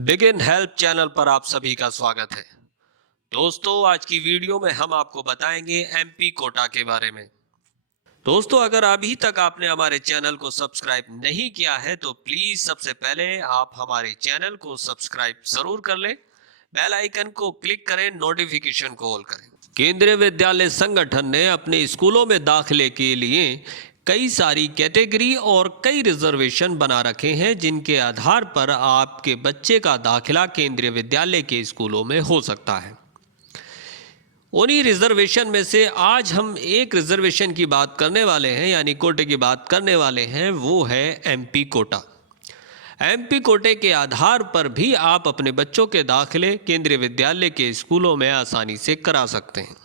Begin help channel पर आप सभी का स्वागत है। दोस्तों, आज की वीडियो में हम आपको बताएंगे एमपी कोटा के बारे में। दोस्तों, अगर अभी तक आपने हमारे चैनल को सब्सक्राइब नहीं किया है तो प्लीज सबसे पहले आप हमारे चैनल को सब्सक्राइब जरूर कर लें, बेल आइकन को क्लिक करें, नोटिफिकेशन को ऑल करें। केंद्रीय विद्यालय संगठन ने अपने स्कूलों में दाखिले के लिए कई सारी कैटेगरी और कई रिजर्वेशन बना रखे हैं, जिनके आधार पर आपके बच्चे का दाखिला केंद्रीय विद्यालय के स्कूलों में हो सकता है। उन्हीं रिजर्वेशन में से आज हम एक रिजर्वेशन की बात करने वाले हैं, यानी कोटे की बात करने वाले हैं, वो है एमपी कोटा। एमपी कोटे के आधार पर भी आप अपने बच्चों के दाखिले केंद्रीय विद्यालय के स्कूलों में आसानी से करा सकते हैं।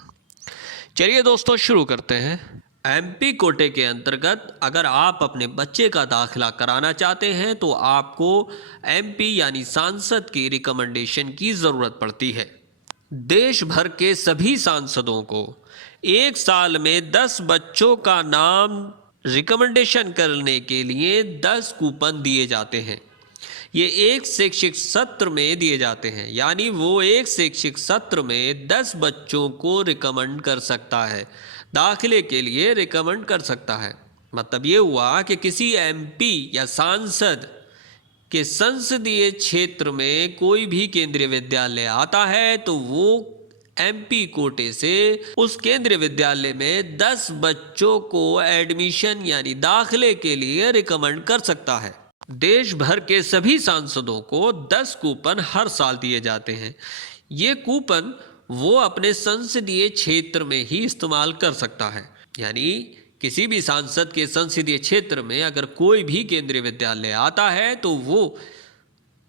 चलिए दोस्तों, शुरू करते हैं। एमपी कोटे के अंतर्गत अगर आप अपने बच्चे का दाखिला कराना चाहते हैं तो आपको एमपी यानी सांसद की रिकमेंडेशन की ज़रूरत पड़ती है। देश भर के सभी सांसदों को एक साल में 10 बच्चों का नाम रिकमेंडेशन करने के लिए 10 कूपन दिए जाते हैं। ये एक शैक्षिक सत्र में दिए जाते हैं, यानी वो एक शैक्षिक सत्र में 10 बच्चों को रिकमेंड कर सकता है, दाखिले के लिए रिकमेंड कर सकता है। मतलब ये हुआ कि किसी एमपी या सांसद के संसदीय क्षेत्र में कोई भी केंद्रीय विद्यालय आता है तो वो एमपी कोटे से उस केंद्रीय विद्यालय में 10 बच्चों को एडमिशन यानी दाखिले के लिए रिकमेंड कर सकता है। देश भर के सभी सांसदों को 10 कूपन हर साल दिए जाते हैं। ये कूपन वो अपने संसदीय क्षेत्र में ही इस्तेमाल कर सकता है, यानी किसी भी सांसद के संसदीय क्षेत्र में अगर कोई भी केंद्रीय विद्यालय आता है तो वो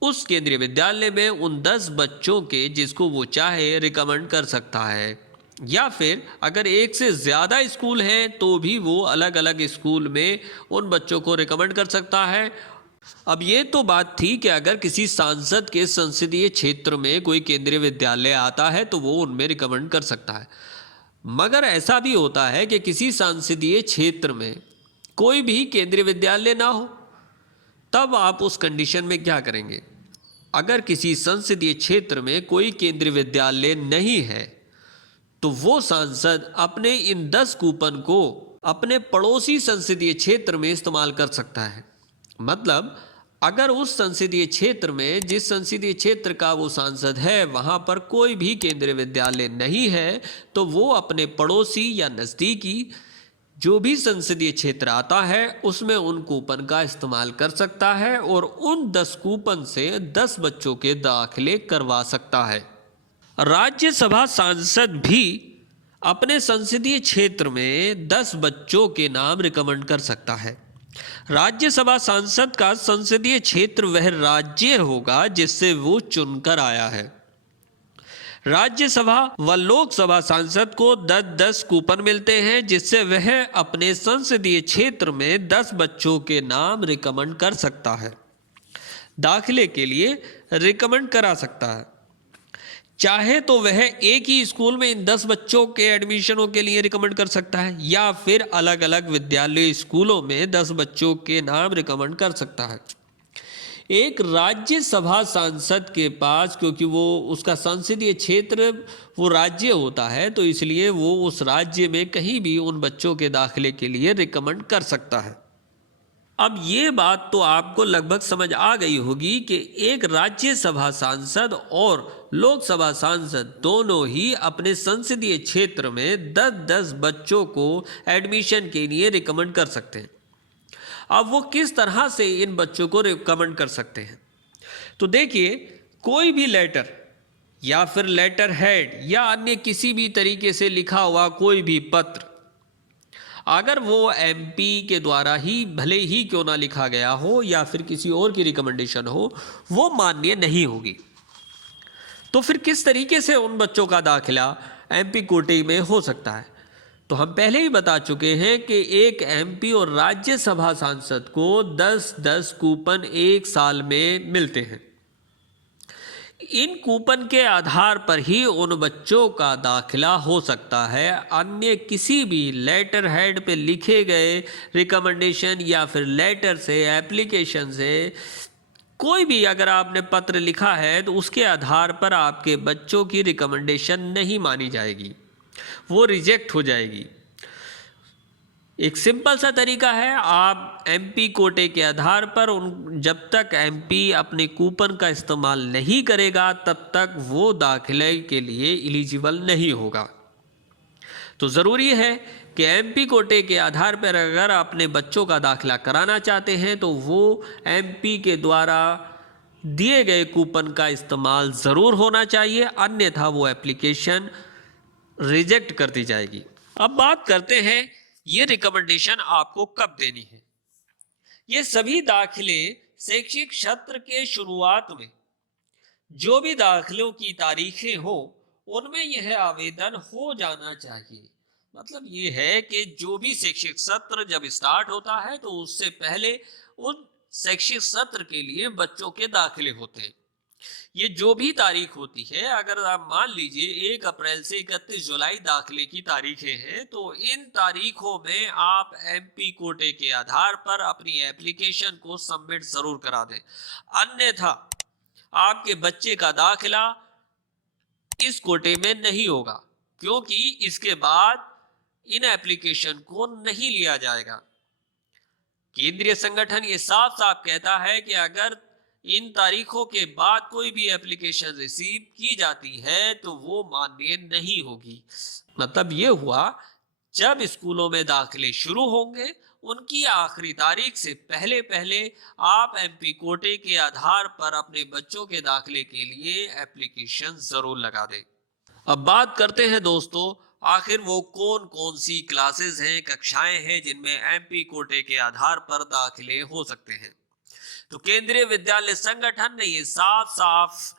उस केंद्रीय विद्यालय में उन 10 बच्चों के जिसको वो चाहे रिकमेंड कर सकता है, या फिर अगर एक से ज़्यादा स्कूल हैं तो भी वो अलग अलग स्कूल में उन बच्चों को रिकमेंड कर सकता है। अब ये तो बात थी कि अगर किसी सांसद के संसदीय क्षेत्र में कोई केंद्रीय विद्यालय आता है तो वो उनमें रिकमेंड कर सकता है, मगर ऐसा भी होता है कि किसी संसदीय क्षेत्र में कोई भी केंद्रीय विद्यालय ना हो, तब आप उस कंडीशन में क्या करेंगे? अगर किसी संसदीय क्षेत्र में कोई केंद्रीय विद्यालय नहीं है तो वो सांसद अपने इन 10 कूपन को अपने पड़ोसी संसदीय क्षेत्र में इस्तेमाल कर सकता है। मतलब अगर उस संसदीय क्षेत्र में, जिस संसदीय क्षेत्र का वो सांसद है, वहाँ पर कोई भी केंद्रीय विद्यालय नहीं है तो वो अपने पड़ोसी या नज़दीकी जो भी संसदीय क्षेत्र आता है उसमें उन कूपन का इस्तेमाल कर सकता है और उन 10 कूपन से 10 बच्चों के दाखिले करवा सकता है। राज्यसभा सांसद भी अपने संसदीय क्षेत्र में 10 बच्चों के नाम रिकमेंड कर सकता है। राज्यसभा सांसद का संसदीय क्षेत्र वह राज्य होगा जिससे वो चुनकर आया है। राज्यसभा व लोकसभा सांसद को 10-10 कूपन मिलते हैं, जिससे वह अपने संसदीय क्षेत्र में 10 बच्चों के नाम रिकमेंड कर सकता है, दाखिले के लिए रिकमेंड करा सकता है। चाहे तो वह एक ही स्कूल में इन 10 बच्चों के एडमिशनों के लिए रिकमेंड कर सकता है, या फिर अलग अलग विद्यालय स्कूलों में 10 बच्चों के नाम रिकमेंड कर सकता है। एक राज्यसभा सांसद के पास, क्योंकि वो उसका संसदीय क्षेत्र वो राज्य होता है, तो इसलिए वो उस राज्य में कहीं भी उन बच्चों के दाखिले के लिए रिकमेंड कर सकता है। अब ये बात तो आपको लगभग समझ आ गई होगी कि एक राज्यसभा सांसद और लोकसभा सांसद दोनों ही अपने संसदीय क्षेत्र में 10-10 बच्चों को एडमिशन के लिए रिकमेंड कर सकते हैं। अब वो किस तरह से इन बच्चों को रिकमेंड कर सकते हैं? तो देखिए, कोई भी लेटर या फिर लेटर हेड या अन्य किसी भी तरीके से लिखा हुआ कोई भी पत्र, अगर वो एमपी के द्वारा ही भले ही क्यों ना लिखा गया हो या फिर किसी और की रिकमेंडेशन हो, वो मान्य नहीं होगी। तो फिर किस तरीके से उन बच्चों का दाखिला एमपी कोटे में हो सकता है? तो हम पहले ही बता चुके हैं कि एक एमपी और राज्यसभा सांसद को 10-10 कूपन एक साल में मिलते हैं। इन कूपन के आधार पर ही उन बच्चों का दाखिला हो सकता है। अन्य किसी भी लेटर हेड पे लिखे गए रिकमेंडेशन या फिर लेटर से, एप्लीकेशन से कोई भी अगर आपने पत्र लिखा है तो उसके आधार पर आपके बच्चों की रिकमेंडेशन नहीं मानी जाएगी, वो रिजेक्ट हो जाएगी। एक सिंपल सा तरीका है, आप एमपी कोटे के आधार पर जब तक एमपी अपने कूपन का इस्तेमाल नहीं करेगा तब तक वो दाखिले के लिए एलिजिबल नहीं होगा। तो ज़रूरी है कि एमपी कोटे के आधार पर अगर अपने बच्चों का दाखिला कराना चाहते हैं तो वो एमपी के द्वारा दिए गए कूपन का इस्तेमाल ज़रूर होना चाहिए, अन्यथा वो एप्लीकेशन रिजेक्ट कर दी जाएगी। अब बात करते हैं ये रिकमेंडेशन आपको कब देनी है। ये सभी दाखिले शैक्षिक सत्र के शुरुआत में जो भी दाखिलों की तारीखें हो उनमें यह आवेदन हो जाना चाहिए। मतलब ये है कि जो भी शैक्षिक सत्र जब स्टार्ट होता है तो उससे पहले उन शैक्षिक सत्र के लिए बच्चों के दाखिले होते हैं। ये जो भी तारीख होती है, अगर आप मान लीजिए 1 अप्रैल से 31 जुलाई दाखिले की तारीखें हैं, तो इन तारीखों में आप एमपी कोटे के आधार पर अपनी एप्लीकेशन को सबमिट जरूर करा दें, अन्यथा आपके बच्चे का दाखिला इस कोटे में नहीं होगा, क्योंकि इसके बाद इन एप्लीकेशन को नहीं लिया जाएगा। केंद्रीय संगठन ये साफ साफ कहता है कि अगर इन तारीखों के बाद कोई भी एप्लीकेशन रिसीव की जाती है तो वो मान्य नहीं होगी। मतलब ये हुआ, जब स्कूलों में दाखिले शुरू होंगे उनकी आखिरी तारीख से पहले पहले आप एमपी कोटे के आधार पर अपने बच्चों के दाखिले के लिए एप्लीकेशन जरूर लगा दें। अब बात करते हैं दोस्तों, आखिर वो कौन कौन सी क्लासेस हैं, कक्षाएं हैं जिनमें एमपी कोटे के आधार पर दाखिले हो सकते हैं। तो केंद्रीय विद्यालय संगठन ने ये साफ साफ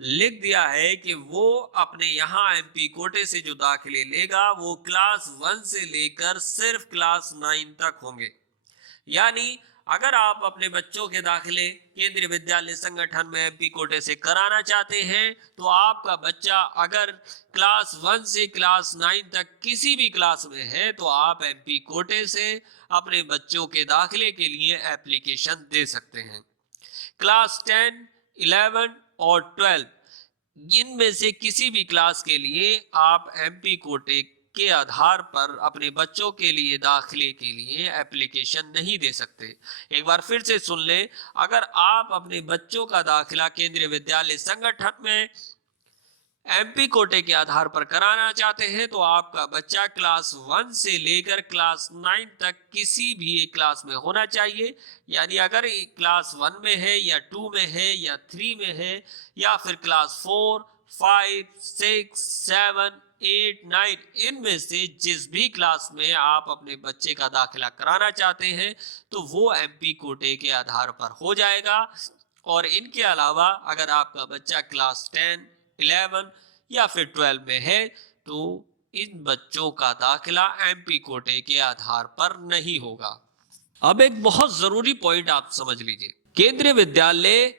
लिख दिया है कि वो अपने यहाँ एमपी कोटे से जो दाखिले लेगा वो क्लास 1 से लेकर सिर्फ क्लास 9 तक होंगे। यानी अगर आप अपने बच्चों के दाखिले केंद्रीय विद्यालय संगठन में एमपी कोटे से कराना चाहते हैं तो आपका बच्चा अगर क्लास 1 से क्लास 9 तक किसी भी क्लास में है तो आप एमपी कोटे से अपने बच्चों के दाखिले के लिए एप्लीकेशन दे सकते हैं। क्लास 10, 11 और 12 इनमें से किसी भी क्लास के लिए आप एमपी कोटे के आधार पर अपने बच्चों के लिए दाखिले के लिए एप्लीकेशन नहीं दे सकते। एक बार फिर से सुन लें, अगर आप अपने बच्चों का दाखिला केंद्रीय विद्यालय संगठन में एमपी कोटे के आधार पर कराना चाहते हैं तो आपका बच्चा क्लास 1 से लेकर क्लास 9 तक किसी भी एक क्लास में होना चाहिए। यानी अगर क्लास 1 में है या 2 में है या 3 में है या फिर क्लास 4, 5, 6, 7, 8, 9 इनमें से जिस भी क्लास में आप अपने बच्चे का दाखिला कराना चाहते हैं तो वो एमपी कोटे के आधार पर हो जाएगा। और इनके अलावा अगर आपका बच्चा क्लास 10, 11 या फिर 12 में है तो इन बच्चों का दाखिला एमपी कोटे के आधार पर नहीं होगा। अब एक बहुत जरूरी पॉइंट आप समझ लीजिए, केंद्रीय विद्यालय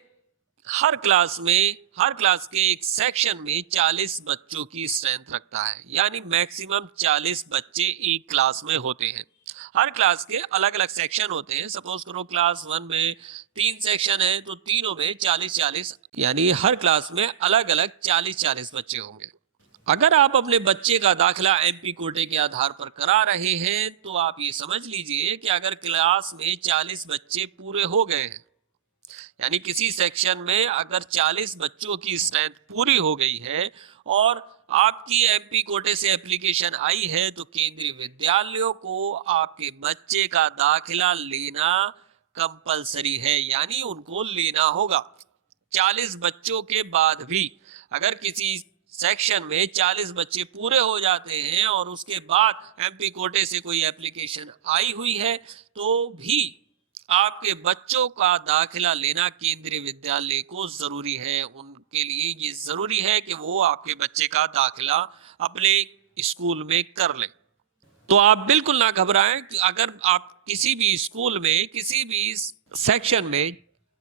हर क्लास के एक सेक्शन में 40 बच्चों की स्ट्रेंथ रखता है, यानी मैक्सिमम 40 बच्चे एक क्लास में होते हैं। हर क्लास के अलग अलग सेक्शन होते हैं। सपोज करो क्लास 1 में 3 सेक्शन है तो तीनों में 40-40, यानी हर क्लास में अलग अलग 40-40 बच्चे होंगे। अगर आप अपने बच्चे का दाखिला एमपी कोटे के आधार पर करा रहे हैं तो आप ये समझ लीजिए कि अगर क्लास में 40 बच्चे पूरे हो गए हैं, यानी किसी सेक्शन में अगर 40 बच्चों की स्ट्रेंथ पूरी हो गई है और आपकी एमपी कोटे से एप्लीकेशन आई है तो केंद्रीय विद्यालयों को आपके बच्चे का दाखिला लेना कंपलसरी है, यानी उनको लेना होगा। 40 बच्चों के बाद भी अगर किसी सेक्शन में 40 बच्चे पूरे हो जाते हैं और उसके बाद एमपी कोटे से कोई एप्लीकेशन आई हुई है तो भी आपके बच्चों का दाखिला लेना केंद्रीय विद्यालय को जरूरी है। उनके लिए ये जरूरी है कि वो आपके बच्चे का दाखिला अपने स्कूल में कर ले। तो आप बिल्कुल ना घबराएं कि अगर आप किसी भी स्कूल में किसी भी सेक्शन में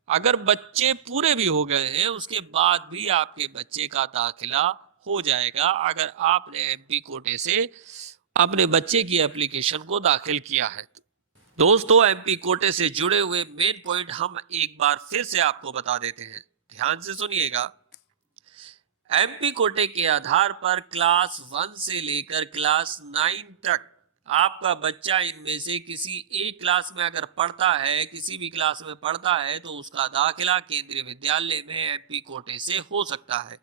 अगर बच्चे पूरे भी हो गए हैं उसके बाद भी आपके बच्चे का दाखिला हो जाएगा अगर आपने एमपी कोटे से अपने बच्चे की एप्लीकेशन को दाखिल किया है। दोस्तों एमपी कोटे से जुड़े हुए मेन पॉइंट हम एक बार फिर से आपको बता देते हैं, ध्यान से सुनिएगा। एमपी कोटे के आधार पर क्लास 1 से लेकर क्लास 9 तक आपका बच्चा इनमें से किसी एक क्लास में अगर पढ़ता है, किसी भी क्लास में पढ़ता है, तो उसका दाखिला केंद्रीय विद्यालय में एमपी कोटे से हो सकता है।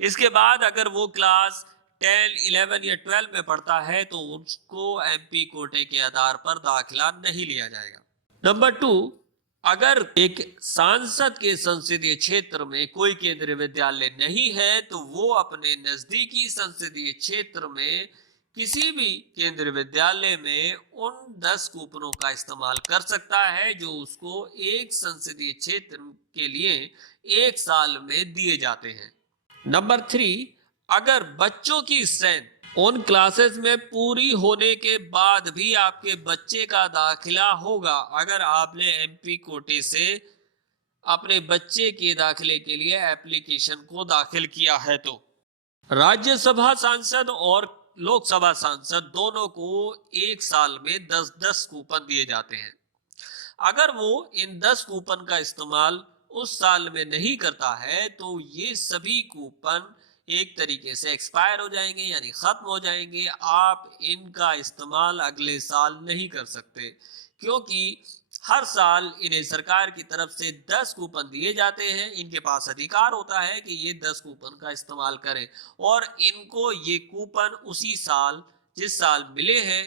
इसके बाद अगर वो क्लास 10, 11 या 12 में पढ़ता है तो उसको एमपी कोटे के आधार पर दाखिला नहीं लिया जाएगा। नंबर 2, अगर एक सांसद के संसदीय क्षेत्र में कोई केंद्रीय विद्यालय नहीं है तो वो अपने नजदीकी संसदीय क्षेत्र में किसी भी केंद्रीय विद्यालय में उन 10 कूपनों का इस्तेमाल कर सकता है जो उसको एक संसदीय क्षेत्र के लिए 1 साल में दिए जाते हैं। नंबर 3, अगर बच्चों की स्ट्रेंथ उन क्लासेस में पूरी होने के बाद भी आपके बच्चे का दाखिला होगा, अगर आपने एमपी कोटे से अपने बच्चे के दाखिले के लिए एप्लीकेशन को दाखिल किया है, तो राज्यसभा सांसद और लोकसभा सांसद दोनों को 1 साल में 10-10 कूपन दिए जाते हैं। अगर वो इन 10 कूपन का इस्तेमाल उस साल में नहीं करता है तो ये सभी कूपन एक तरीके से एक्सपायर हो जाएंगे, यानी खत्म हो जाएंगे। आप इनका इस्तेमाल अगले साल नहीं कर सकते, क्योंकि हर साल इन्हें सरकार की तरफ से 10 कूपन दिए जाते हैं। इनके पास अधिकार होता है कि ये 10 कूपन का इस्तेमाल करें और इनको ये कूपन उसी साल, जिस साल मिले हैं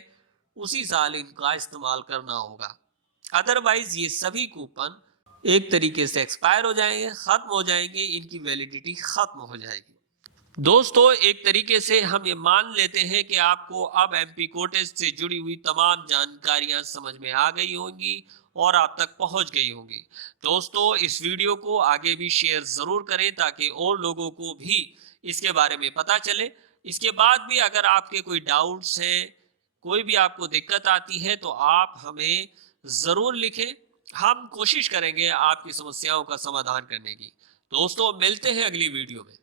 उसी साल इनका इस्तेमाल करना होगा। अदरवाइज ये सभी कूपन एक तरीके से एक्सपायर हो जाएंगे, खत्म हो जाएंगे, इनकी वैलिडिटी खत्म हो जाएगी। दोस्तों एक तरीके से हम ये मान लेते हैं कि आपको अब एमपी कोटे से जुड़ी हुई तमाम जानकारियां समझ में आ गई होंगी और आप तक पहुंच गई होंगी। दोस्तों इस वीडियो को आगे भी शेयर जरूर करें ताकि और लोगों को भी इसके बारे में पता चले। इसके बाद भी अगर आपके कोई डाउट्स हैं, कोई भी आपको दिक्कत आती है तो आप हमें जरूर लिखें, हम कोशिश करेंगे आपकी समस्याओं का समाधान करने की। दोस्तों मिलते हैं अगली वीडियो में।